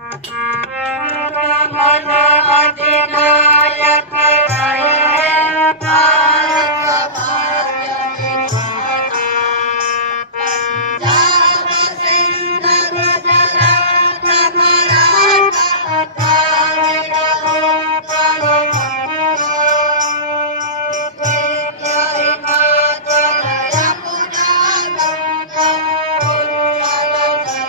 मन अधिनायक है भारत भाग्य विधाता। पंजाब सिंध गुजरात मराठा द्राविड़ उत्कल विंध्य हिमाचल यमुना गंगा उच्चल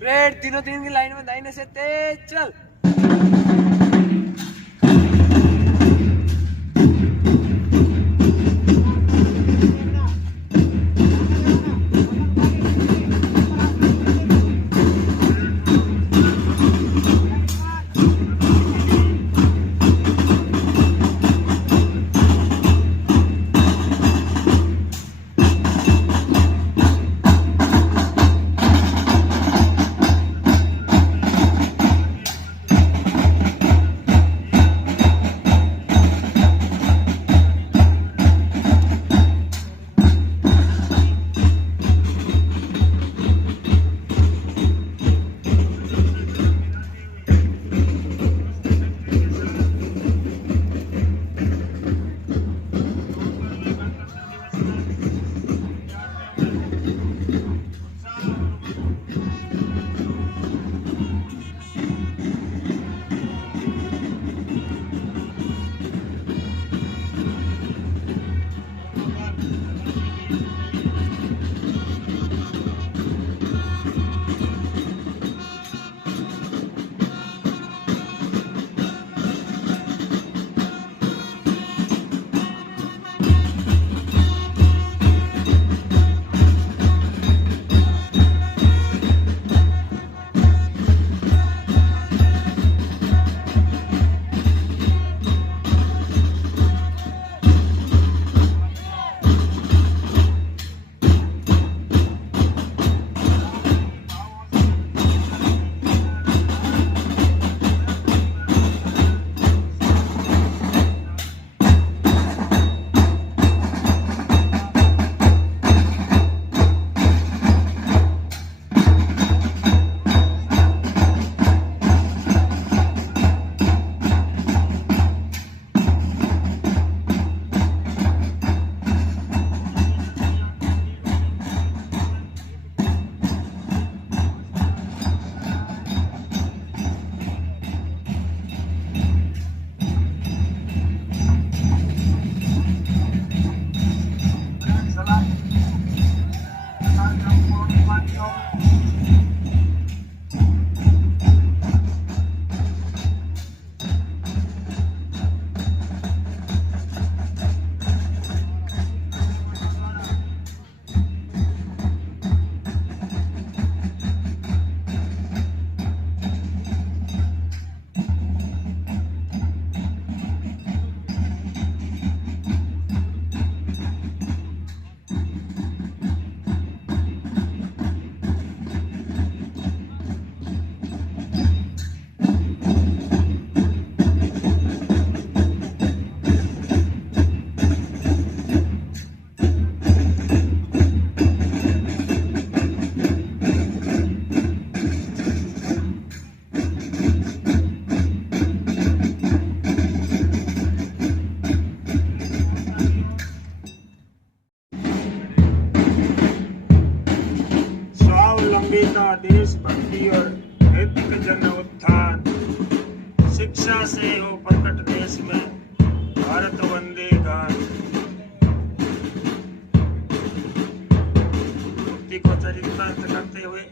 परेड तीनों तीन की लाइन में दाहिने से तेज चल। देशभक्ति और नैतिक जन उत्थान, शिक्षा से हो प्रकट देश में भारत वंदे गान। मुक्ति को चरितार्थ करते हुए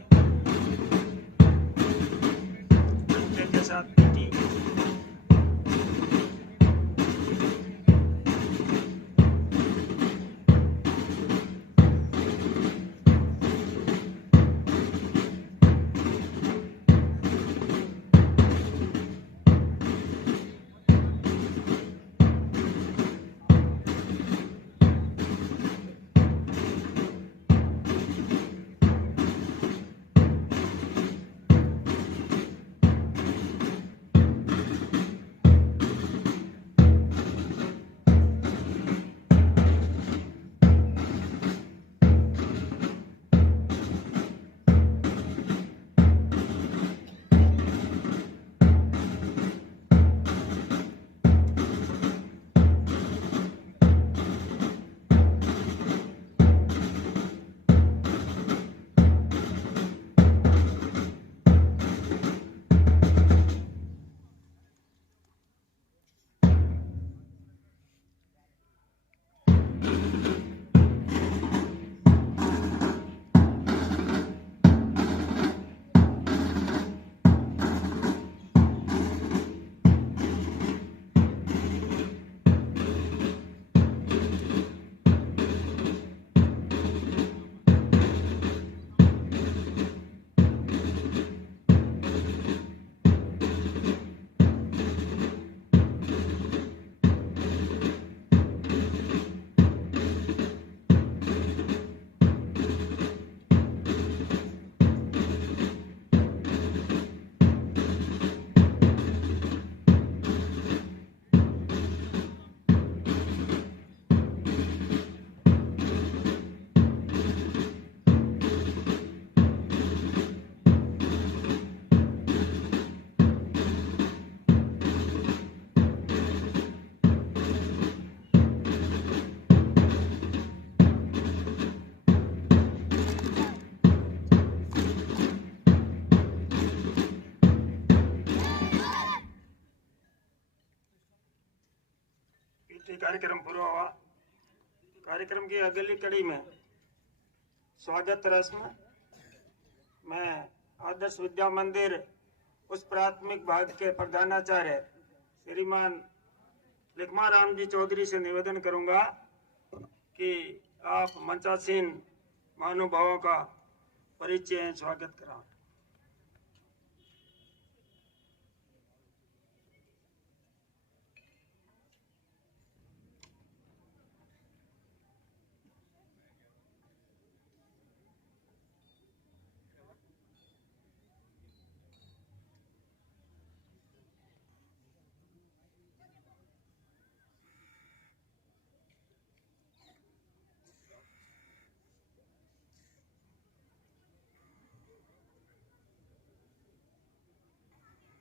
संगोष्ठी कार्यक्रम पूरा हुआ। कार्यक्रम की अगली कड़ी में स्वागत रस्म मैं आदर्श विद्या मंदिर उस प्राथमिक भाग के प्रधानाचार्य श्रीमान लिखमा राम जी चौधरी से निवेदन करूंगा कि आप मंचासीन महानुभावों का परिचय स्वागत कराएं।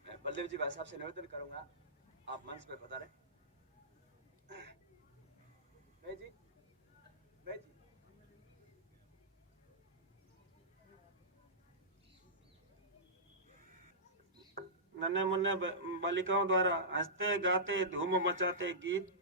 मैं बलदेव जी भाई साहब से निवेदन करूंगा, आप मंच पे पधारें। भाई जी, भाई जी। नन्हे मुन्ने बालिकाओं द्वारा हंसते गाते धूम मचाते गीत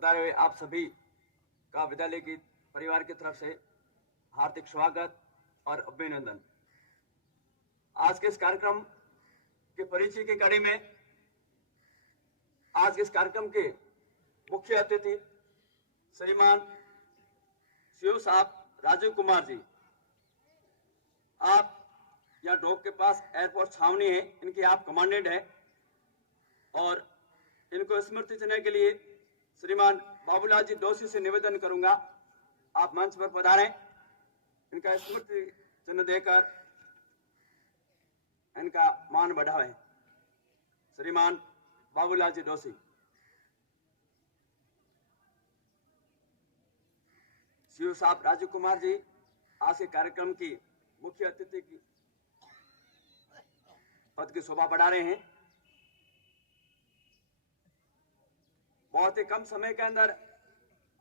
पधारे हुए आप सभी का विद्यालय की परिवार की तरफ से हार्दिक स्वागत और अभिनंदन। आज के इस कार्यक्रम के परिचय की कड़ी में आज के इस कार्यक्रम के मुख्य अतिथि श्रीमान सीओ साहब राजीव कुमार जी, आप यहाँ डोक के पास एयरपोर्ट छावनी है, इनकी आप कमांडेंट हैं और इनको स्मृति चिन्ह के लिए श्रीमान बाबूलाल जी दोषी से निवेदन करूंगा, आप मंच पर पधारें, इनका स्मृति चिन्ह देकर इनका मान बढ़ावें। श्रीमान बाबूलाल जी दोषी। सीओ साहब राजीव कुमार जी आज के कार्यक्रम की मुख्य अतिथि की पद की शोभा बढ़ा रहे हैं। बहुत ही कम समय के अंदर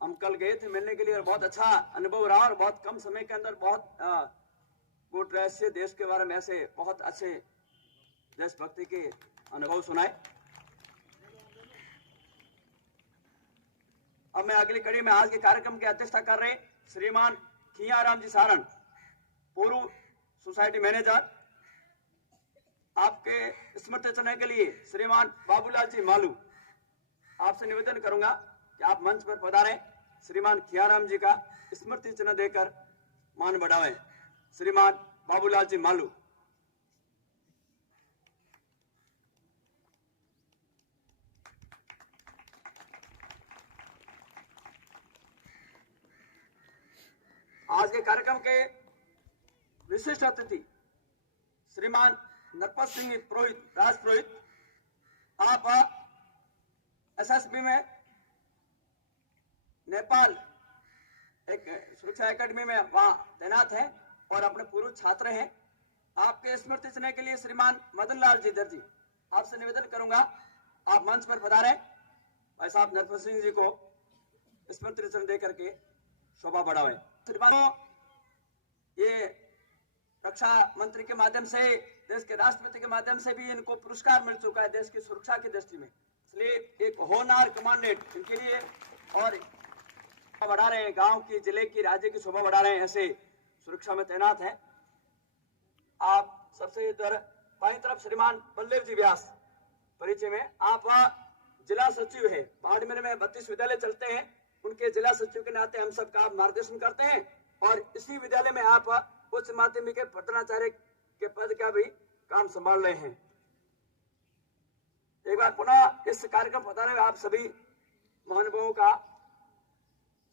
हम कल गए थे मिलने के लिए और बहुत अच्छा अनुभव रहा और बहुत कम समय के अंदर बहुत गुड रहस्य देश के बारे में ऐसे बहुत अच्छे देशभक्ति के अनुभव सुनाए। अब मैं अगली कड़ी में आज के कार्यक्रम की अध्यक्षता कर रहे श्रीमान खियाराम जी सारण, पूर्व सोसाइटी मैनेजर। आपके स्मृति चिन्ह के लिए श्रीमान बाबूलाल जी मालू, आपसे निवेदन करूंगा कि आप मंच पर पधारें, श्रीमान खियाराम जी का स्मृति चिन्ह देकर मान बढ़ावें। श्रीमान बाबूलाल जी मालू। आज के कार्यक्रम के विशिष्ट अतिथि श्रीमान नरपत सिंह पुरोहित, राज पुरोहित, आप एसएसबी में नेपाल एक सुरक्षा एकेडमी में वहां तैनात हैं और अपने पूर्व छात्र हैं। आपके स्मृति चिन्ह के लिए श्रीमान मदन लाल जी दर्जी, आपसे निवेदन करूंगा आप मंच पर पधारें। भाई साहब नरपत सिंह जी को स्मृति चिन्ह देकर के शोभा बढ़ावें। श्रीमानों, ये रक्षा मंत्री के माध्यम से, देश के राष्ट्रपति के माध्यम से भी इनको पुरस्कार मिल चुका है देश की सुरक्षा की दृष्टि में, इसलिए एक होनहार कमांडेंट इनके लिए और बढ़ा रहे हैं, गांव की, जिले की, राज्य की शोभा बढ़ा रहे हैं, ऐसे सुरक्षा में तैनात हैं। आप सबसे इधर बाईं तरफ श्रीमान बलदेव जी व्यास, परिचय में आप जिला सचिव है, बाड़मेर में 32 विद्यालय चलते हैं, उनके जिला सचिव के नाते हम सबका आप मार्गदर्शन करते हैं और इसी विद्यालय में आप उच्च माध्यमिक प्रधानाचार्य के पद का भी काम संभाल रहे हैं। एक बार पुनः इस कार्यक्रम पधारे हुए आप सभी महानुभावों का,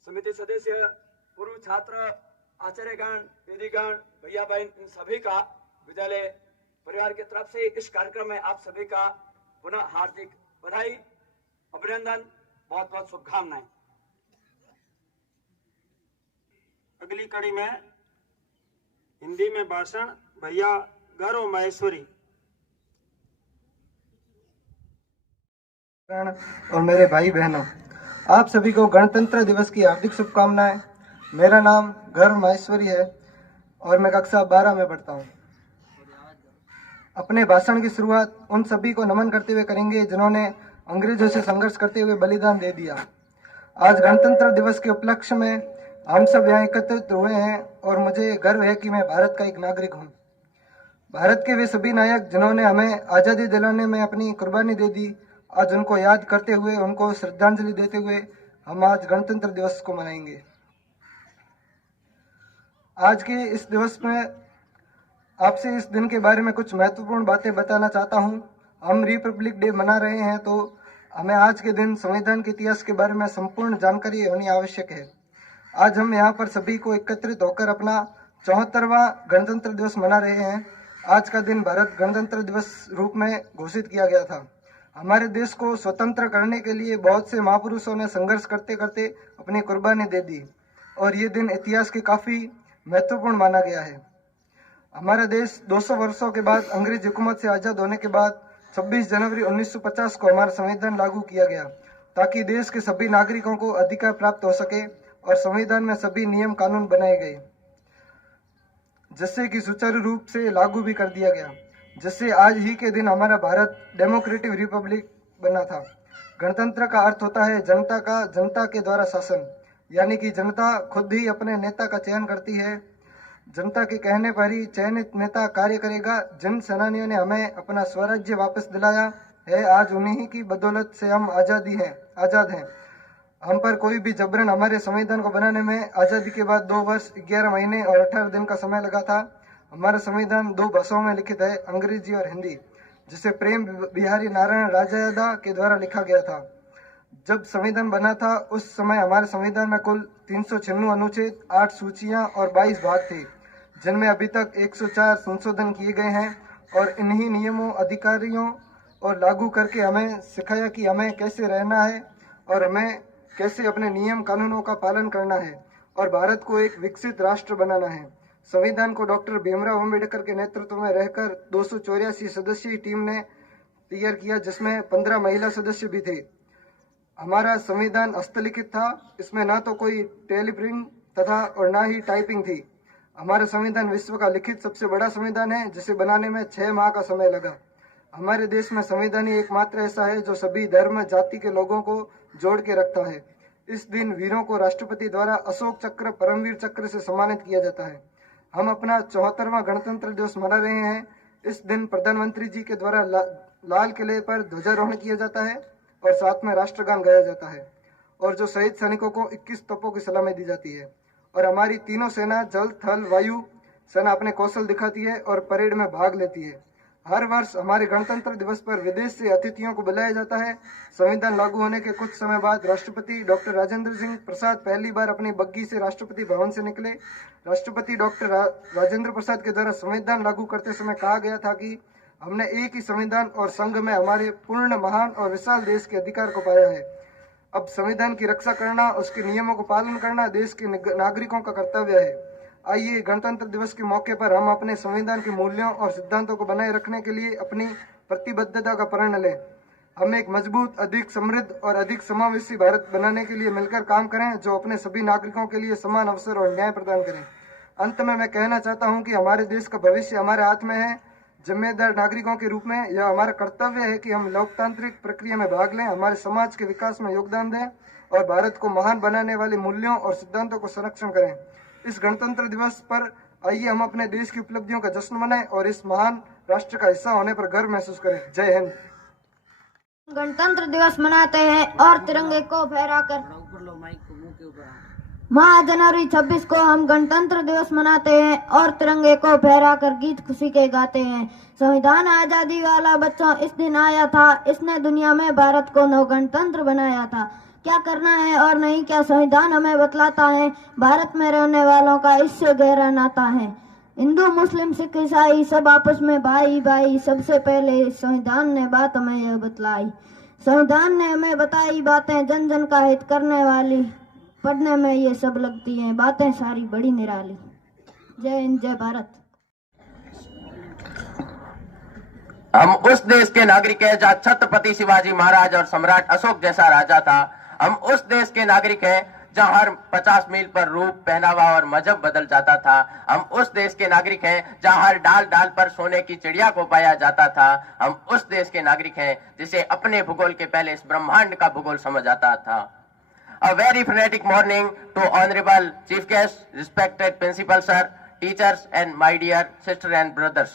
समिति सदस्य, पूर्व छात्र, आचार्यगण, दीदीगण, भैया बहन, इन सभी का विद्यालय परिवार की तरफ से इस कार्यक्रम में आप सभी का पुनः हार्दिक बधाई, अभिनंदन, बहुत बहुत शुभकामनाएं। अगली कड़ी में हिंदी में भाषण भैया गौरव महेश्वरी। और मेरे भाई बहनों, आप सभी को गणतंत्र दिवस की हार्दिक शुभकामनाएं। मेरा नाम गौरव महेश्वरी है और मैं कक्षा 12 में पढ़ता हूं। अपने भाषण की शुरुआत उन सभी को नमन करते हुए करेंगे जिन्होंने अंग्रेजों से संघर्ष करते हुए बलिदान दे दिया। आज गणतंत्र दिवस के उपलक्ष्य में हम सब यहाँ एकत्रित हुए हैं और मुझे गर्व है कि मैं भारत का एक नागरिक हूँ। भारत के वे सभी नायक जिन्होंने हमें आज़ादी दिलाने में अपनी कुर्बानी दे दी, आज उनको याद करते हुए, उनको श्रद्धांजलि देते हुए हम आज गणतंत्र दिवस को मनाएंगे। आज के इस दिवस में आपसे इस दिन के बारे में कुछ महत्वपूर्ण बातें बताना चाहता हूँ। हम रिपब्लिक डे मना रहे हैं तो हमें आज के दिन संविधान के इतिहास के बारे में संपूर्ण जानकारी होनी आवश्यक है। आज हम यहाँ पर सभी को एकत्रित होकर अपना 74वां गणतंत्र दिवस मना रहे हैं। आज का दिन भारत गणतंत्र दिवस रूप में घोषित किया गया था। हमारे देश को स्वतंत्र करने के लिए बहुत से महापुरुषों ने संघर्ष करते करते अपनी कुर्बानी दे दी और ये दिन इतिहास के काफ़ी महत्वपूर्ण माना गया है। हमारा देश 200 वर्षों के बाद अंग्रेज हुकूमत से आज़ाद होने के बाद 26 जनवरी 1950 को हमारा संविधान लागू किया गया ताकि देश के सभी नागरिकों को अधिकार प्राप्त हो सके और संविधान में सभी नियम कानून बनाए गए जिससे कि सुचारू रूप से लागू भी कर दिया गया, जिससे आज ही के दिन हमारा भारत डेमोक्रेटिक रिपब्लिक बना था। गणतंत्र का अर्थ होता है जनता का जनता के द्वारा शासन, यानी कि जनता खुद ही अपने नेता का चयन करती है। जनता के कहने पर ही चयनित नेता कार्य करेगा। जिन सेनानियों ने हमें अपना स्वराज्य वापस दिलाया है, आज उन्हीं की बदौलत से हम आज़ाद हैं। हम पर कोई भी जबरन हमारे संविधान को बनाने में आज़ादी के बाद 2 वर्ष 11 महीने और 18 दिन का समय लगा था। हमारा संविधान 2 भाषाओं में लिखित है, अंग्रेजी और हिंदी, जिसे प्रेम बिहारी नारायण राजादा के द्वारा लिखा गया था। जब संविधान बना था उस समय हमारे संविधान में कुल 396 अनुच्छेद, 8 सूचियां और 22 भाग थे, जिनमें अभी तक 104 संशोधन किए गए हैं। और इन्हीं नियमों, अधिकारियों और लागू करके हमें सिखाया कि हमें कैसे रहना है और हमें कैसे अपने नियम कानूनों का पालन करना है और भारत को एक विकसित राष्ट्र बनाना है। संविधान को डॉक्टर भीमराव अम्बेडकर के नेतृत्व में रहकर 284 सदस्यीय टीम ने तैयार किया, जिसमें 15 महिला सदस्य भी थे। हमारा संविधान हस्तलिखित था, इसमें ना तो कोई टेलीप्रिंट तथा और ना ही टाइपिंग थी। हमारा संविधान विश्व का लिखित सबसे बड़ा संविधान है, जिसे बनाने में 6 माह का समय लगा। हमारे देश में संविधान ही एकमात्र ऐसा है जो सभी धर्म जाति के लोगों को जोड़ के रखता है। इस दिन वीरों को राष्ट्रपति द्वारा अशोक चक्र, परमवीर चक्र से सम्मानित किया जाता है। हम अपना 74वां गणतंत्र दिवस मना रहे हैं। इस दिन प्रधानमंत्री जी के द्वारा लाल किले पर ध्वजारोहण किया जाता है और साथ में राष्ट्रगान गाया जाता है और जो शहीद सैनिकों को 21 तोपों की सलामी दी जाती है। और हमारी तीनों सेना, जल, थल, वायु सेना अपने कौशल दिखाती है और परेड में भाग लेती है। हर वर्ष हमारे गणतंत्र दिवस पर विदेश से अतिथियों को बुलाया जाता है। संविधान लागू होने के कुछ समय बाद राष्ट्रपति डॉक्टर राजेंद्र सिंह प्रसाद पहली बार अपनी बग्घी से राष्ट्रपति भवन से निकले। राष्ट्रपति डॉक्टर राजेंद्र प्रसाद के द्वारा संविधान लागू करते समय कहा गया था कि हमने एक ही संविधान और संघ में हमारे पूर्ण, महान और विशाल देश के अधिकार को पाया है। अब संविधान की रक्षा करना, उसके नियमों को पालन करना देश के नागरिकों का कर्तव्य है। आइए गणतंत्र दिवस के मौके पर हम अपने संविधान के मूल्यों और सिद्धांतों को बनाए रखने के लिए अपनी प्रतिबद्धता का प्रण लें। हम एक मजबूत, अधिक समृद्ध और अधिक समावेशी भारत बनाने के लिए मिलकर काम करें, जो अपने सभी नागरिकों के लिए समान अवसर और न्याय प्रदान करें। अंत में मैं कहना चाहता हूं कि हमारे देश का भविष्य हमारे हाथ में है। जिम्मेदार नागरिकों के रूप में यह हमारा कर्तव्य है कि हम लोकतांत्रिक प्रक्रिया में भाग लें, हमारे समाज के विकास में योगदान दें और भारत को महान बनाने वाले मूल्यों और सिद्धांतों को संरक्षण करें। इस गणतंत्र दिवस पर आइए हम अपने देश की उपलब्धियों का जश्न मनाएं और इस महान राष्ट्र का हिस्सा होने पर गर्व महसूस करें। जय हिंद। गणतंत्र दिवस मनाते हैं और तिरंगे को फहराकर माह जनवरी 26 को हम गणतंत्र दिवस मनाते हैं और तिरंगे को फहराकर गीत खुशी के गाते हैं। संविधान आजादी वाला बच्चों इस दिन आया था, इसने दुनिया में भारत को नव गणतंत्र बनाया था। क्या करना है और नहीं क्या संविधान हमें बतलाता है। भारत में रहने वालों का इससे गहरा नाता है। हिंदू, मुस्लिम, सिख, ईसाई सब आपस में भाई भाई। सबसे पहले संविधान ने बात हमें यह बतलाई। संविधान ने हमें बताई बातें जन जन का हित करने वाली। पढ़ने में ये सब लगती हैं बातें सारी बड़ी निराली। जय हिंद, जय भारत। हम उस देश के नागरिक हैं जहाँ छत्रपति शिवाजी महाराज और सम्राट अशोक जैसा राजा था। हम उस देश के नागरिक हैं जहाँ हर 50 मील पर रूप, पहनावा और मजहब बदल जाता था। हम उस देश के नागरिक हैं जहाँ हर डाल डाल पर सोने की चिड़िया को पाया जाता था। हम उस देश के नागरिक हैं जिसे अपने भूगोल के पहले इस ब्रह्मांड का भूगोल समझ आता था। A very frenetic morning to honorable chief guest, respected principal sir, teachers and my dear sister and brothers.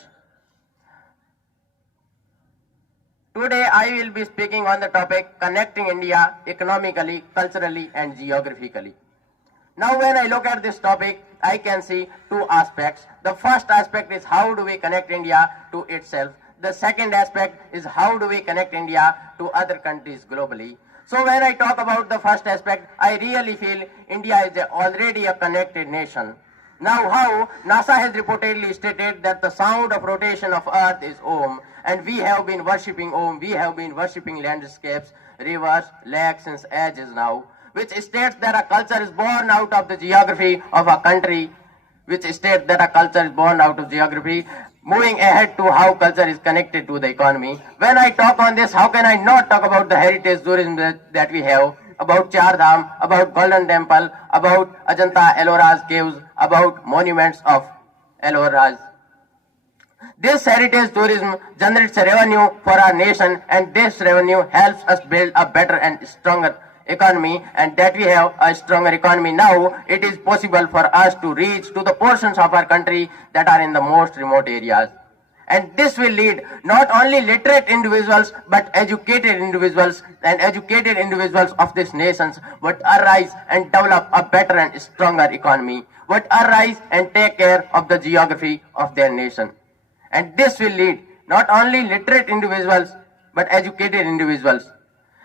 Today I will be speaking on the topic connecting India economically, culturally and geographically. Now when I look at this topic, I can see two aspects. The first aspect is how do we connect India to itself. The second aspect is how do we connect India to other countries globally. So when I talk about the first aspect, I really feel India is already a connected nation. Now how NASA has reportedly stated that the sound of rotation of Earth is Om, and we have been worshipping Om, we have been worshipping landscapes, rivers, lakes since ages now, which states that a culture is born out of the geography of a country, which states that a culture is born out of geography. Moving ahead to how culture is connected to the economy. When I talk on this, how can I not talk about the heritage tourism that we have, about Char Dham, about Golden Temple, about Ajanta Ellora's caves, about monuments of Ellora's. This heritage tourism generates revenue for our nation, and this revenue helps us build a better and stronger economy. And that we have a stronger economy now, it is possible for us to reach to the portions of our country that are in the most remote areas. And this will lead not only literate individuals but educated individuals, and educated individuals of these nations would arise and develop a better and stronger economy, would arise and take care of the geography of their nation. And this will lead not only literate individuals but educated individuals.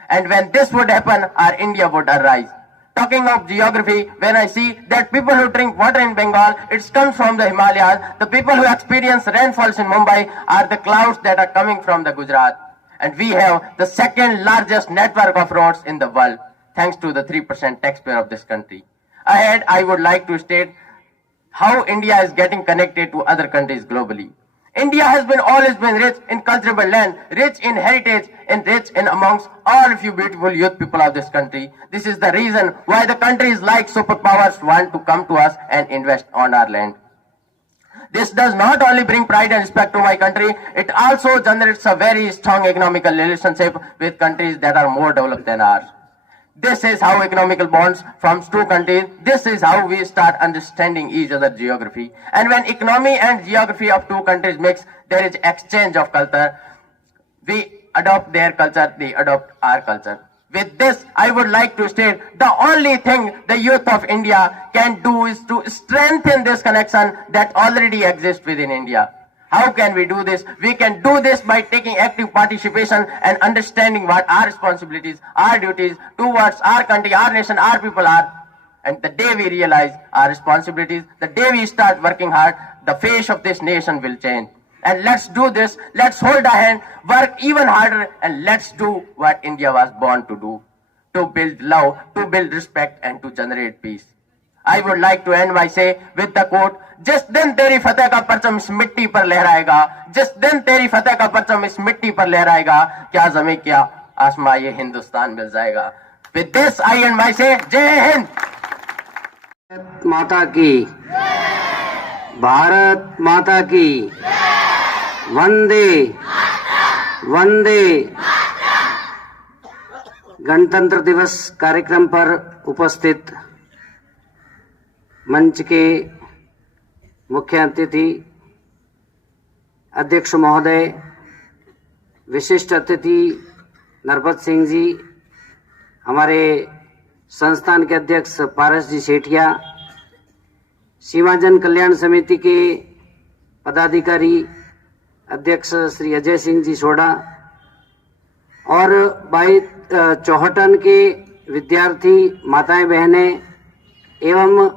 And when this would happen, our India would arise. Talking of geography, when I see that people who drink water in Bengal, it comes from the Himalayas. The people who experience rainfalls in Mumbai are the clouds that are coming from the Gujarat. And we have the second largest network of roads in the world, thanks to the 3% taxpayer of this country. Ahead, I would like to state how India is getting connected to other countries globally. India has always been rich in cultural land, rich in heritage, and rich in amongst all of you beautiful youth people of this country. This is the reason why the countries like superpowers want to come to us and invest on our land. This does not only bring pride and respect to my country, it also generates a very strong economical relationship with countries that are more developed than ours. This is how economical bonds forms two countries. This is how we start understanding each other's geography. And when economy and geography of two countries mix, there is exchange of culture. We adopt their culture, they adopt our culture. With this, I would like to state the only thing the youth of India can do is to strengthen this connection that already exists within India. How can we do this? We can do this by taking active participation and understanding what our responsibilities, our duties towards our country, our nation, our people are. And the day we realize our responsibilities, the day we start working hard, the face of this nation will change. And let's do this. Let's hold a hand, work even harder, and let's do what India was born to do. To build love, to build respect, and to generate peace. I would like to end by say with the quote, जिस दिन तेरी फतेह का परचम इस मिट्टी पर लहराएगा, जिस दिन तेरी फतेह का परचम इस मिट्टी पर लहराएगा, क्या ज़मीं क्या आसमां ये हिंदुस्तान मिल जाएगा. With this I end by say जय हिंद. माता की, भारत माता की, वंदे वंदे. गणतंत्र दिवस कार्यक्रम पर उपस्थित मंच के मुख्य अतिथि, अध्यक्ष महोदय, विशिष्ट अतिथि नरपत सिंह जी, हमारे संस्थान के अध्यक्ष पारस जी सेठिया, सीमा जन कल्याण समिति के पदाधिकारी अध्यक्ष श्री अजय सिंह जी सोडा और 24 के विद्यार्थी, माताएं बहनें एवं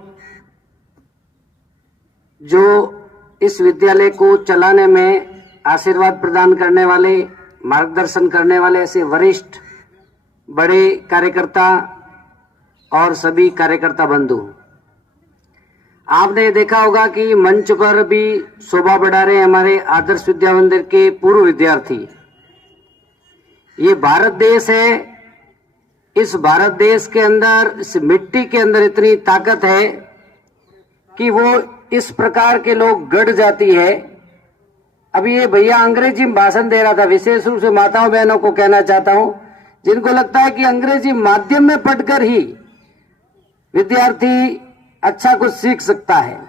जो इस विद्यालय को चलाने में आशीर्वाद प्रदान करने वाले, मार्गदर्शन करने वाले ऐसे वरिष्ठ बड़े कार्यकर्ता और सभी कार्यकर्ता बंधु, आपने देखा होगा कि मंच पर भी शोभा बढ़ा रहे हमारे आदर्श विद्या मंदिर के पूर्व विद्यार्थी. ये भारत देश है, इस भारत देश के अंदर, इस मिट्टी के अंदर इतनी ताकत है कि वो इस प्रकार के लोग गढ़ जाती है. अभी ये भैया अंग्रेजी में भाषण दे रहा था, विशेष रूप से माताओं बहनों को कहना चाहता हूं जिनको लगता है कि अंग्रेजी माध्यम में पढ़कर ही विद्यार्थी अच्छा कुछ सीख सकता है.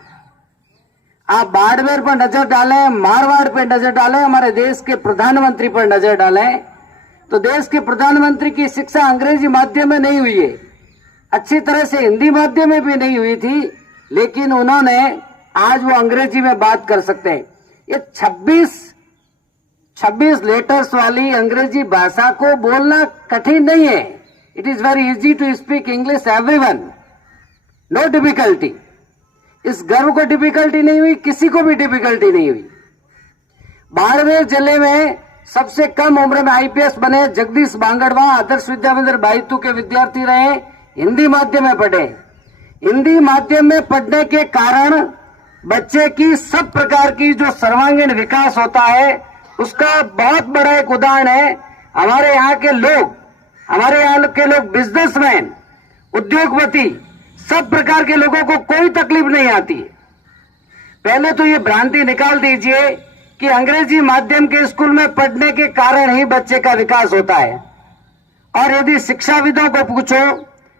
आप बाड़मेर पर नजर डालें, मारवाड़ पर नजर डालें, हमारे देश के प्रधानमंत्री पर नजर डालें, तो देश के प्रधानमंत्री की शिक्षा अंग्रेजी माध्यम में नहीं हुई है, अच्छी तरह से हिंदी माध्यम में भी नहीं हुई थी, लेकिन उन्होंने आज वो अंग्रेजी में बात कर सकते हैं. ये 26 लेटर्स वाली अंग्रेजी भाषा को बोलना कठिन नहीं है. It is very easy to speak English everyone, no difficulty. इस गर्व को डिफिकल्टी नहीं हुई, किसी को भी डिफिकल्टी नहीं हुई. बाड़मेर जिले में सबसे कम उम्र में आईपीएस बने जगदीश बांगड़वा आदर्श विद्या मंदिर बाईतू के विद्यार्थी रहे, हिंदी माध्यम में पढ़े. हिंदी माध्यम में पढ़ने के कारण बच्चे की सब प्रकार की जो सर्वांगीण विकास होता है उसका बहुत बड़ा एक उदाहरण है. हमारे यहाँ के लोग बिजनेसमैन, उद्योगपति, सब प्रकार के लोगों को कोई तकलीफ नहीं आती है. पहले तो ये भ्रांति निकाल दीजिए कि अंग्रेजी माध्यम के स्कूल में पढ़ने के कारण ही बच्चे का विकास होता है। और यदि शिक्षाविदों को पूछो,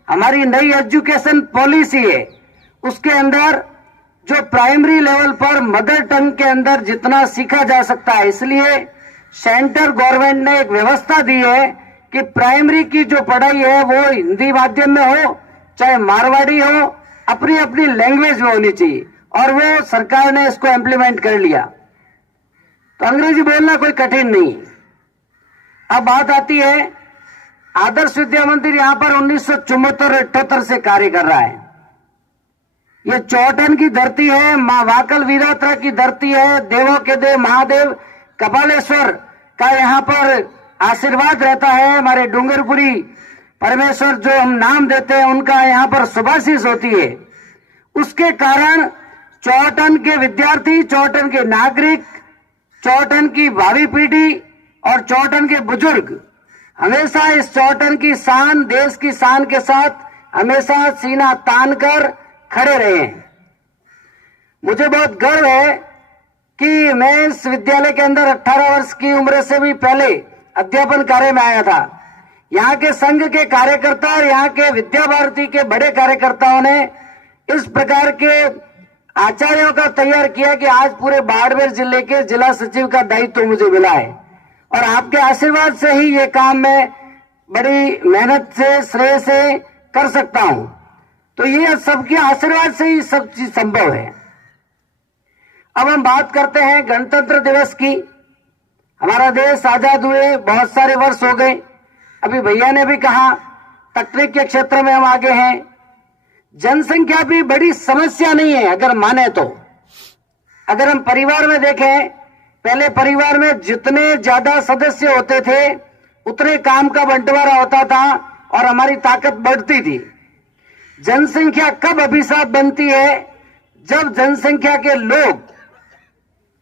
हमारी नई एजुकेशन पॉलिसी है, उसके अंदर जो प्राइमरी लेवल पर मदर टंग के अंदर जितना सीखा जा सकता है, इसलिए सेंट्रल गवर्नमेंट ने एक व्यवस्था दी है कि प्राइमरी की जो पढ़ाई है वो हिंदी माध्यम में हो, चाहे मारवाड़ी हो, अपनी अपनी लैंग्वेज में होनी चाहिए, और वो सरकार ने इसको इम्प्लीमेंट कर लिया। तो अंग्रेजी बोलना कोई कठिन नहीं। अब बात आती है, आदर्श विद्या मंदिर यहां पर 1974-78 से कार्य कर रहा है। ये चौटन की धरती है, मां वाकल वीरात्रा की धरती है, देवों के देव महादेव कपालेश्वर का यहाँ पर आशीर्वाद रहता है। हमारे डूंगरपुरी परमेश्वर जो हम नाम देते हैं, उनका यहाँ पर शुभाशीष होती है। उसके कारण चौटन के विद्यार्थी, चौटन के नागरिक, चौटन की भावी पीढ़ी और चौटन के बुजुर्ग हमेशा इस चौटन की शान, देश की शान के साथ हमेशा सीना तान कर खड़े रहे हैं। मुझे बहुत गर्व है कि मैं इस विद्यालय के अंदर 18 वर्ष की उम्र से भी पहले अध्यापन कार्य में आया था। यहाँ के संघ के कार्यकर्ता और यहाँ के विद्या भारती के बड़े कार्यकर्ताओं ने इस प्रकार के आचार्यों का तैयार किया कि आज पूरे बाड़मेर जिले के जिला सचिव का दायित्व मुझे मिला है, और आपके आशीर्वाद से ही ये काम मैं बड़ी मेहनत से, श्रेय से कर सकता हूं। तो ये सबके आशीर्वाद से ही सब चीज संभव है। अब हम बात करते हैं गणतंत्र दिवस की। हमारा देश आजाद हुए बहुत सारे वर्ष हो गए। अभी भैया ने भी कहा, तकनीक के क्षेत्र में हम आगे हैं। जनसंख्या भी बड़ी समस्या नहीं है अगर माने तो। अगर हम परिवार में देखें, पहले परिवार में जितने ज्यादा सदस्य होते थे उतने काम का बंटवारा होता था और हमारी ताकत बढ़ती थी। जनसंख्या कब अभिशाप बनती है? जब जनसंख्या के लोग,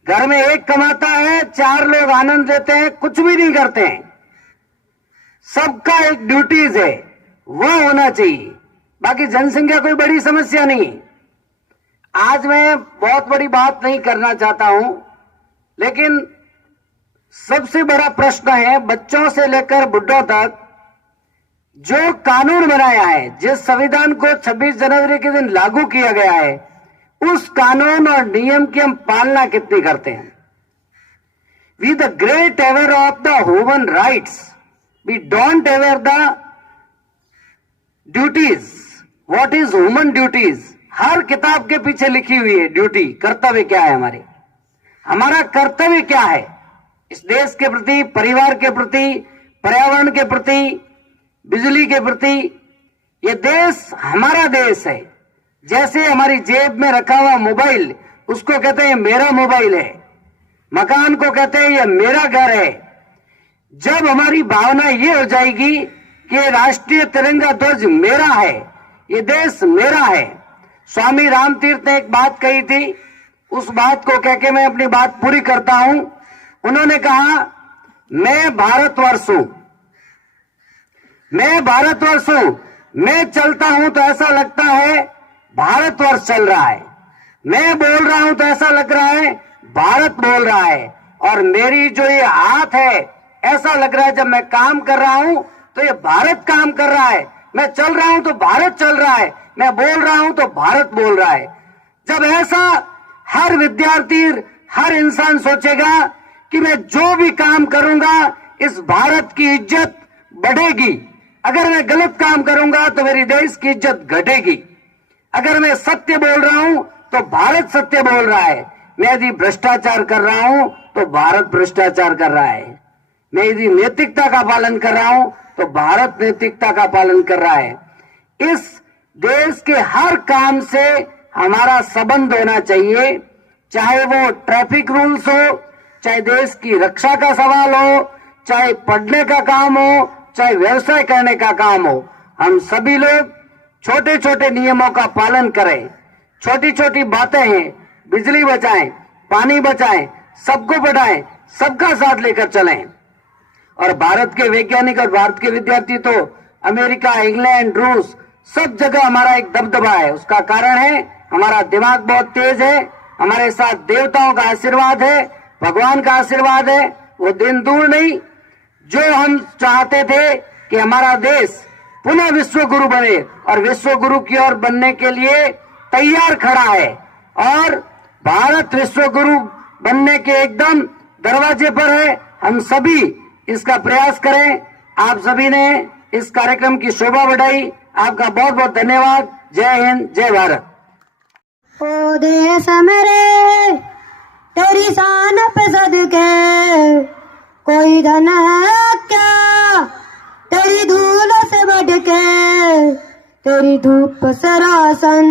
घर में एक कमाता है, 4 लोग आनंद लेते हैं, कुछ भी नहीं करते हैं। सबका एक ड्यूटीज है, वह होना चाहिए। बाकी जनसंख्या कोई बड़ी समस्या नहीं। आज मैं बहुत बड़ी बात नहीं करना चाहता हूं, लेकिन सबसे बड़ा प्रश्न है, बच्चों से लेकर बुढ़ों तक जो कानून बनाया है, जिस संविधान को 26 जनवरी के दिन लागू किया गया है, उस कानून और नियम की हम पालना कितनी करते हैं? We the great aware of the human rights, we don't aware the duties. What is human duties? हर किताब के पीछे लिखी हुई है ड्यूटी, कर्तव्य क्या है हमारे। हमारा कर्तव्य क्या है इस देश के प्रति, परिवार के प्रति, पर्यावरण के प्रति, बिजली के प्रति। ये देश हमारा देश है। जैसे हमारी जेब में रखा हुआ मोबाइल, उसको कहते हैं मेरा मोबाइल है। मकान को कहते हैं ये मेरा घर है। जब हमारी भावना ये हो जाएगी कि राष्ट्रीय तिरंगा ध्वज मेरा है, ये देश मेरा है। स्वामी रामतीर्थ ने एक बात कही थी, उस बात को कह के मैं अपनी बात पूरी करता हूं। उन्होंने कहा, मैं भारतवर्ष हूं, मैं भारतवर्ष हूं। मैं चलता हूं तो ऐसा लगता है भारतवर्ष चल रहा है। मैं बोल रहा हूं तो ऐसा लग रहा है भारत बोल रहा है। और मेरी जो ये हाथ है, ऐसा लग रहा है जब मैं काम कर रहा हूं तो ये भारत काम कर रहा है। मैं चल रहा हूं तो भारत चल रहा है, मैं बोल रहा हूं तो भारत बोल रहा है। जब ऐसा हर विद्यार्थी, हर इंसान सोचेगा कि मैं जो भी काम करूंगा इस भारत की इज्जत बढ़ेगी। अगर मैं गलत काम करूंगा तो मेरी देश की इज्जत घटेगी। अगर मैं सत्य बोल रहा हूं तो भारत सत्य बोल रहा है। मैं यदि भ्रष्टाचार कर रहा हूं तो भारत भ्रष्टाचार कर रहा है। मैं यदि नैतिकता का पालन कर रहा हूं तो भारत नैतिकता का पालन कर रहा है। इस देश के हर काम से हमारा संबंध होना चाहिए, चाहे वो ट्रैफिक रूल्स हो, चाहे देश की रक्षा का सवाल हो, चाहे पढ़ने का काम हो, चाहे व्यवसाय करने का काम हो। हम सभी लोग छोटे छोटे नियमों का पालन करें। छोटी छोटी बातें हैं, बिजली बचाएं, पानी बचाएं, सबको बढ़ाएं, सबका साथ लेकर चलें। और भारत के वैज्ञानिक और भारत के विद्यार्थी तो अमेरिका, इंग्लैंड, रूस, सब जगह हमारा एक दबदबा है। उसका कारण है हमारा दिमाग बहुत तेज है, हमारे साथ देवताओं का आशीर्वाद है, भगवान का आशीर्वाद है, वो दिन दूर नहीं। जो हम चाहते थे कि हमारा देश पुनः विश्व गुरु बने और विश्व गुरु की ओर बनने के लिए तैयार खड़ा है और भारत विश्व गुरु बनने के एकदम दरवाजे पर है। हम सभी इसका प्रयास करें। आप सभी ने इस कार्यक्रम की शोभा बढ़ाई, आपका बहुत बहुत धन्यवाद। जय हिंद, जय भारत। ओ देश मेरे तेरी शान पे सदके, कोई धन है क्या तेरी धूल से बढ़ के, तेरी धूप से रोशन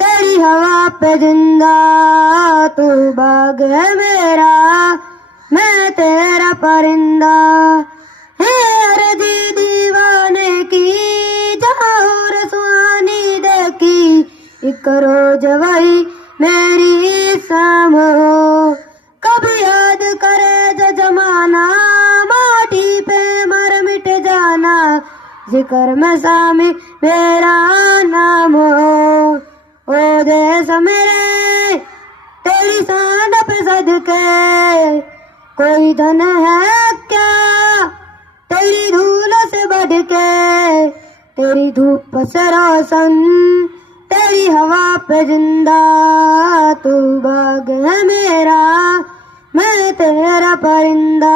तेरी हवा पे जिंदा, तू बाग है मेरा मैं तेरा परिंदा, है अर्जी दीवाने की जहूर सुहानी देखी, एक रोज वही मेरी शाम हो, कभी याद करे जो जमाना माटी पे मर मिट जाना, जिक्र में सामी मेरा नाम हो। ओ देश मेरे तेरी शान पे सदके, कोई धन है क्या तेरी धूल से बढ़ के, तेरी धूप से रोशन तेरी हवा पे जिंदा, तू बाग है मेरा मैं तेरा परिंदा।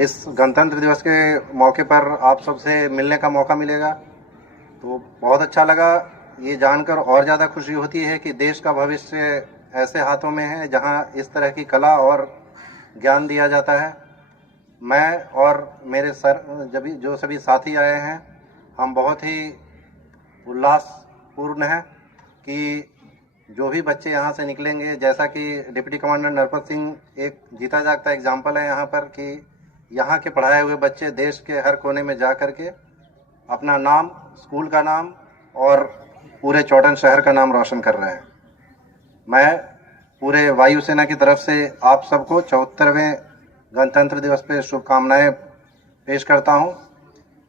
इस गणतंत्र दिवस के मौके पर आप सबसे मिलने का मौका मिलेगा तो बहुत अच्छा लगा। ये जानकर और ज़्यादा खुशी होती है कि देश का भविष्य ऐसे हाथों में है जहां इस तरह की कला और ज्ञान दिया जाता है। मैं और मेरे जो सभी साथी आए हैं, हम बहुत ही उल्लासपूर्ण हैं कि जो भी बच्चे यहाँ से निकलेंगे, जैसा कि डिप्टी कमांडर नरपत सिंह एक जीता जागता एग्जाम्पल है यहाँ पर, कि यहाँ के पढ़ाए हुए बच्चे देश के हर कोने में जा कर के अपना नाम, स्कूल का नाम और पूरे चौटन शहर का नाम रोशन कर रहे हैं। मैं पूरे वायुसेना की तरफ से आप सबको 74वें गणतंत्र दिवस पे शुभकामनाएं पेश करता हूं।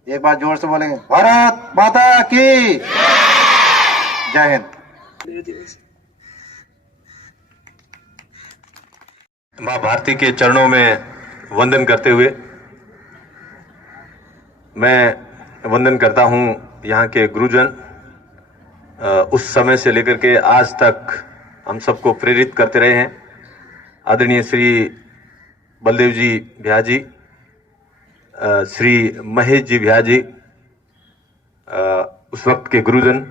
एक बार जोर से बोलेंगे, भारत माता की जय हिंद। माँ भारती के चरणों में वंदन करते हुए मैं वंदन करता हूं यहाँ के गुरुजन, उस समय से लेकर के आज तक हम सबको प्रेरित करते रहे हैं। आदरणीय श्री बलदेव जी भ्या जी, श्री महेश जी भ्या जी, उस वक्त के गुरुजन,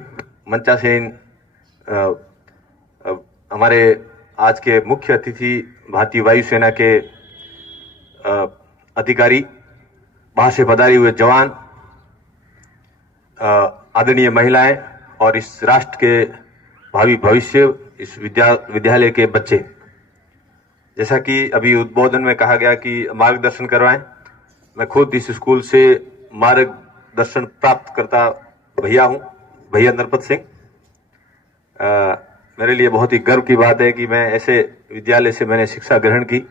मंचासेन, हमारे आज के मुख्य अतिथि भारतीय वायुसेना के अधिकारी, बाहर से पधारे हुए जवान, आदरणीय महिलाएं और इस राष्ट्र के भावी भविष्य, इस विद्यालय के बच्चे। जैसा कि अभी उद्बोधन में कहा गया कि मार्गदर्शन करवाएं, मैं खुद इस स्कूल से मार्गदर्शन प्राप्त करता भैया नरपत सिंह। मेरे लिए बहुत ही गर्व की बात है कि मैं ऐसे विद्यालय से मैंने शिक्षा ग्रहण की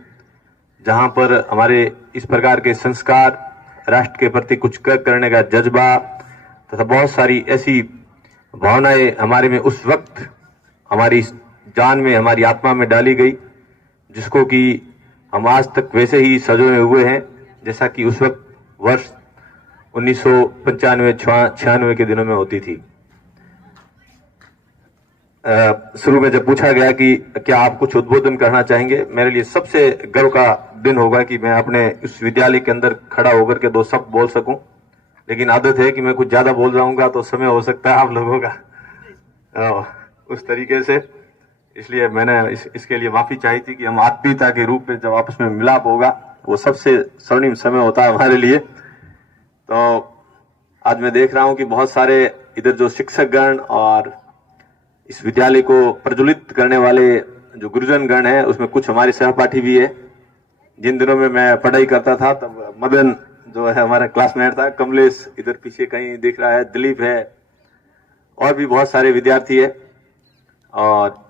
जहां पर हमारे इस प्रकार के संस्कार, राष्ट्र के प्रति कुछ करने का जज्बा तथा बहुत सारी ऐसी भावनाएं हमारे में उस वक्त हमारी जान में, हमारी आत्मा में डाली गई, जिसको कि हम आज तक वैसे ही सजोए हुए हैं जैसा कि उस वक्त वर्ष 1995-96 के दिनों में होती थी। शुरू में जब पूछा गया कि क्या आप कुछ उद्बोधन करना चाहेंगे, मेरे लिए सबसे गर्व का दिन होगा कि मैं अपने इस विद्यालय के अंदर खड़ा होकर के 2 शब्द बोल सकूं। लेकिन आदत है कि मैं कुछ ज्यादा बोल जाऊंगा तो समय हो सकता है आप लोगों का उस तरीके से, इसलिए मैंने इसके लिए माफी चाहिए थी कि हम आत्मीयता के रूप में जब आपस में मिलाप होगा वो सबसे स्वर्णिम समय होता है हमारे लिए। तो आज मैं देख रहा हूं कि बहुत सारे इधर जो शिक्षकगण और इस विद्यालय को प्रज्वलित करने वाले जो गुरुजन गण हैं, उसमें कुछ हमारे सहपाठी भी है। जिन दिनों में मैं पढ़ाई करता था तब मदन जो है हमारा क्लासमेट था, कमलेश इधर पीछे कहीं दिख रहा है, दिलीप है, और भी बहुत सारे विद्यार्थी है। और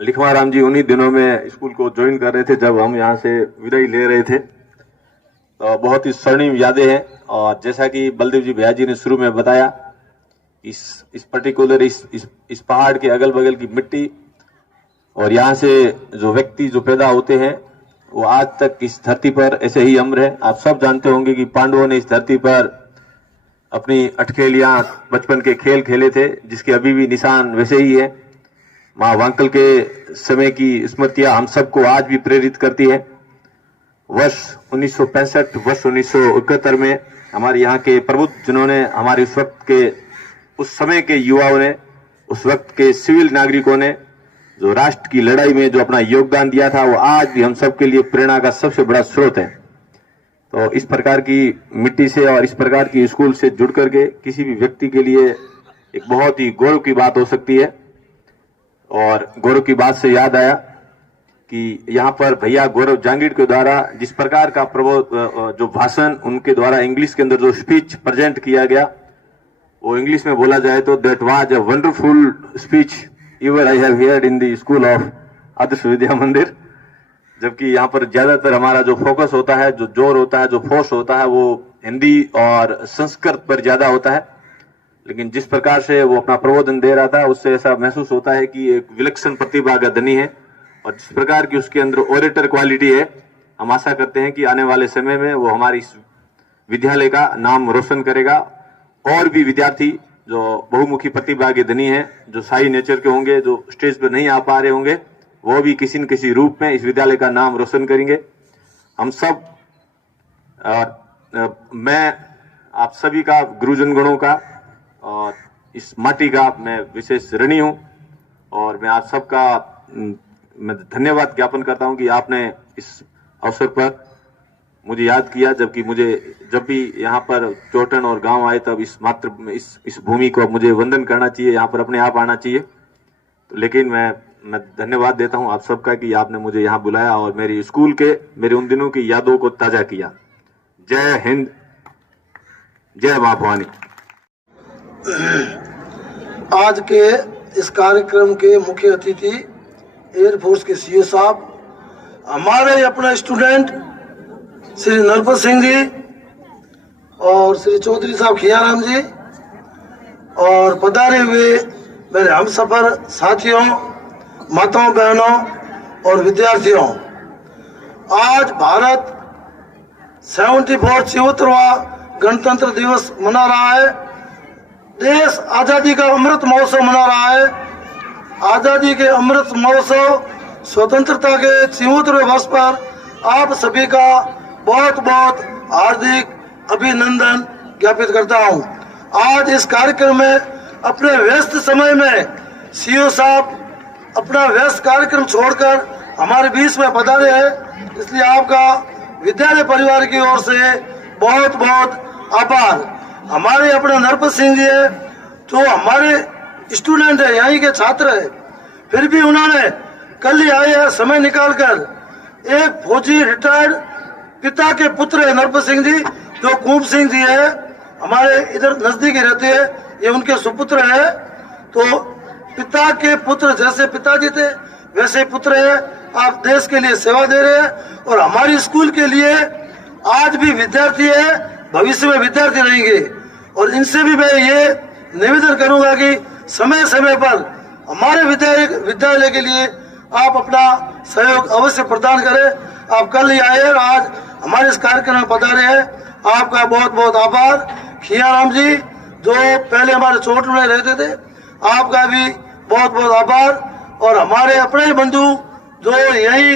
लिखवा राम जी उन्हीं दिनों में स्कूल को ज्वाइन कर रहे थे जब हम यहाँ से विदाई ले रहे थे। तो बहुत ही स्वर्णिम यादें हैं। और जैसा कि बलदेव जी भैया जी ने शुरू में बताया, इस पर्टिकुलर इस पहाड़ के अगल बगल की मिट्टी और यहाँ से जो व्यक्ति जो पैदा होते हैं वो आज तक इस धरती पर ऐसे ही अमर है। आप सब जानते होंगे कि पांडवों ने इस धरती पर अपनी अटखेलियां, बचपन के खेल खेले थे, जिसके अभी भी निशान वैसे ही है। माँ वांकल के समय की स्मृतियां हम सबको आज भी प्रेरित करती है। वर्ष 1965 वर्ष 1971 में हमारे यहाँ के प्रबुद्ध जिन्होंने हमारे उस समय के युवाओं ने, उस वक्त के सिविल नागरिकों ने जो राष्ट्र की लड़ाई में जो अपना योगदान दिया था, वो आज भी हम सबके लिए प्रेरणा का सबसे बड़ा स्रोत है। तो इस प्रकार की मिट्टी से और इस प्रकार की स्कूल से जुड़ करके किसी भी व्यक्ति के लिए एक बहुत ही गौरव की बात हो सकती है। और गौरव की बात से याद आया कि यहाँ पर भैया गौरव जांगीड़ के द्वारा जिस प्रकार का जो भाषण उनके द्वारा इंग्लिश के अंदर जो स्पीच प्रेजेंट किया गया, वो इंग्लिश में बोला जाए तो that was a wonderful speech ever I have heard in the school of Adarsh Vidya Mandir. जबकि यहाँ पर ज्यादातर हमारा जो फोकस होता है, जो जोर होता है, जो फोर्स होता है, वो हिंदी और संस्कृत पर ज्यादा होता है। लेकिन जिस प्रकार से वो अपना प्रबोधन दे रहा था, उससे ऐसा महसूस होता है कि एक विलक्षण प्रतिभा का धनी है और जिस प्रकार की उसके अंदर ओरेटर क्वालिटी है, हम आशा करते हैं कि आने वाले समय में वो हमारी इस विद्यालय का नाम रोशन करेगा। और भी विद्यार्थी जो बहुमुखी प्रतिभा के धनी हैं, जो शाही नेचर के होंगे, जो स्टेज पर नहीं आ पा रहे होंगे, वो भी किसी न किसी रूप में इस विद्यालय का नाम रोशन करेंगे। हम सब मैं आप सभी का, गुरुजन गणों का और इस माटी का मैं विशेष ऋणी हूं और मैं आप सबका मैं धन्यवाद ज्ञापन करता हूं कि आपने इस अवसर पर मुझे याद किया। जबकि मुझे जब भी यहाँ पर चोटन और गांव आए तब इस भूमि को मुझे वंदन करना चाहिए, यहाँ पर अपने आप आना चाहिए। तो लेकिन मैं धन्यवाद देता हूं आप सबका कि आपने मुझे यहाँ बुलाया और मेरी स्कूल के मेरे उन दिनों की यादों को ताजा किया। जय हिंद, जय मां भवानी। आज के इस कार्यक्रम के मुख्य अतिथि एयरफोर्स के सीओ साहब, हमारे अपने स्टूडेंट श्री नरपत सिंह जी और श्री चौधरी साहब खियाराम जी और पधारे हुए मेरे हमसफर साथियों, माताओं बहनों और विद्यार्थियों, आज भारत 74वां गणतंत्र दिवस मना रहा है। देश आजादी का अमृत महोत्सव मना रहा है। आजादी के अमृत महोत्सव स्वतंत्रता के 74वें वर्ष पर आप सभी का बहुत बहुत हार्दिक अभिनंदन ज्ञापित करता हूं। आज इस कार्यक्रम में अपने व्यस्त समय में सीओ साहब अपना व्यस्त कार्यक्रम छोड़कर हमारे बीच में पधारे हैं, इसलिए आपका विद्यालय परिवार की ओर से बहुत बहुत आभार। हमारे अपने नरपत सिंह जी है जो हमारे स्टूडेंट है, यहीं के छात्र है, फिर भी उन्होंने कल ही आए हैं समय निकालकर। एक फौजी रिटायर्ड पिता के पुत्र है नरपत सिंह जी, जो कूप सिंह जी है, हमारे इधर नजदीक ही रहते हैं, ये उनके सुपुत्र है। तो पिता के पुत्र जैसे पिताजी थे वैसे पुत्र है। आप देश के लिए सेवा दे रहे हैं और हमारी स्कूल के लिए आज भी विद्यार्थी है, भविष्य में विद्यार्थी रहेंगे। और इनसे भी मैं ये निवेदन करूंगा कि समय समय पर हमारे विद्यालय के लिए आप अपना सहयोग अवश्य प्रदान करें। आप कल ही आए और आज हमारे इस कार्यक्रम में पधारे हैं, आपका बहुत बहुत आभार। खियाराम जी जो पहले हमारे चोट में रहते थे, आपका भी बहुत बहुत आभार। और हमारे अपने ही बंधु जो यही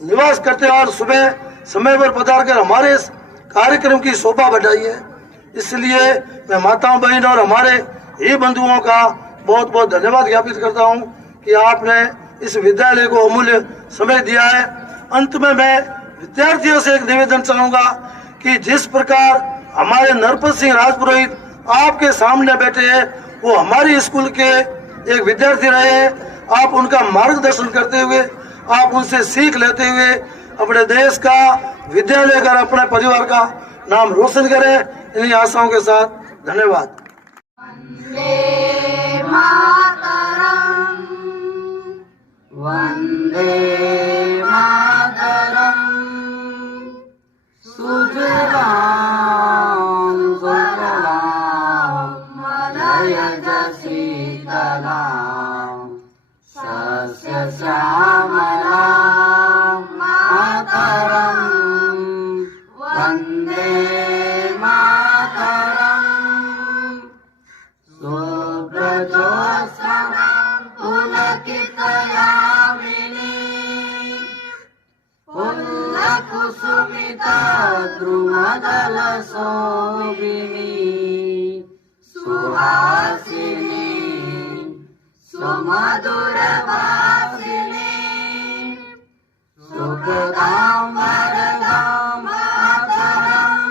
निवास करते हैं और सुबह समय पर पधार कर हमारे इस कार्यक्रम की शोभा बढ़ाई है, इसलिए मैं माताओं बहन और हमारे ये बंधुओं का बहुत बहुत धन्यवाद ज्ञापित करता हूं कि आपने इस विद्यालय को अमूल्य समय दिया है। अंत में मैं विद्यार्थियों से एक निवेदन चाहूंगा कि जिस प्रकार हमारे नरपत सिंह राजपुरोहित आपके सामने बैठे हैं, वो हमारी स्कूल के एक विद्यार्थी रहे हैं। आप उनका मार्गदर्शन करते हुए, आप उनसे सीख लेते हुए अपने देश का, विद्यालय का, अपने परिवार का नाम रोशन करें। इन्हीं आशाओं के साथ धन्यवाद। वंदे मातरम, वंदे मातरम, सुजलां सुफलां मलयज शीतलां सस्य श्यामलां मातरम, वंदे मातरम, सुब्रजोत्सवं पुलकित फुल्लकुसुमिता द्रुमदलशोभिनी सुहासिनी सुमधुरभासिनी सुखदां वरदां मातरम्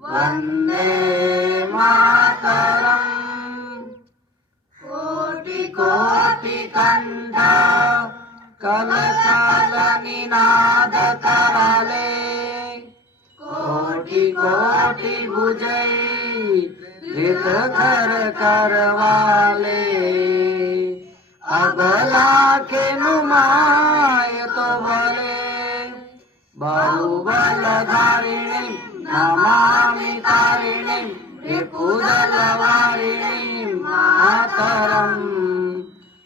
वन्दे मातरम् कोटि कोटि कंठ कलचाल निनाद कराले कोटि कोटि भुजै धृत कर करवाले अबला के नुमाय तो भले बाहुबल धारिणी नमामि तारिणी विपुदल वारिणी मातरम्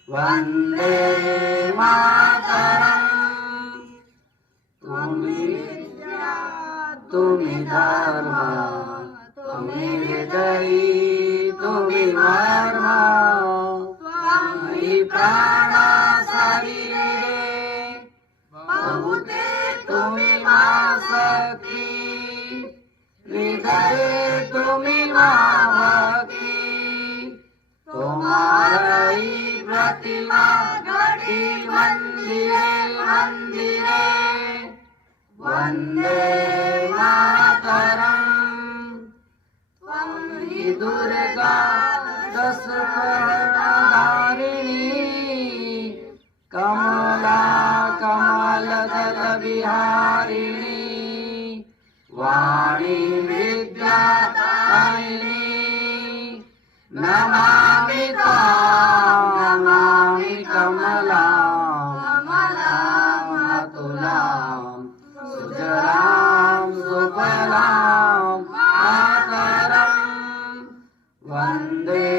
वन्दे मातरम् तुम्ही धर्म तुम्ही हृदयी तुम्ही मर्म तुम्ही प्राण शरीरे बहुते तुम्ही मासकी हृदय तुम्ही मावकी तुम्हारी प्रतिमा घटी मंदिरे मंदिरे वन्दे मातरम् त्वं हि दुर्गा दशकर्णधारिणी कमला कमलदल विहारिणी वाणी विद्यादायिनी नमामि त्वां नमामि कमलां अतुलां सुजलां सुफलां मातरम् वन्दे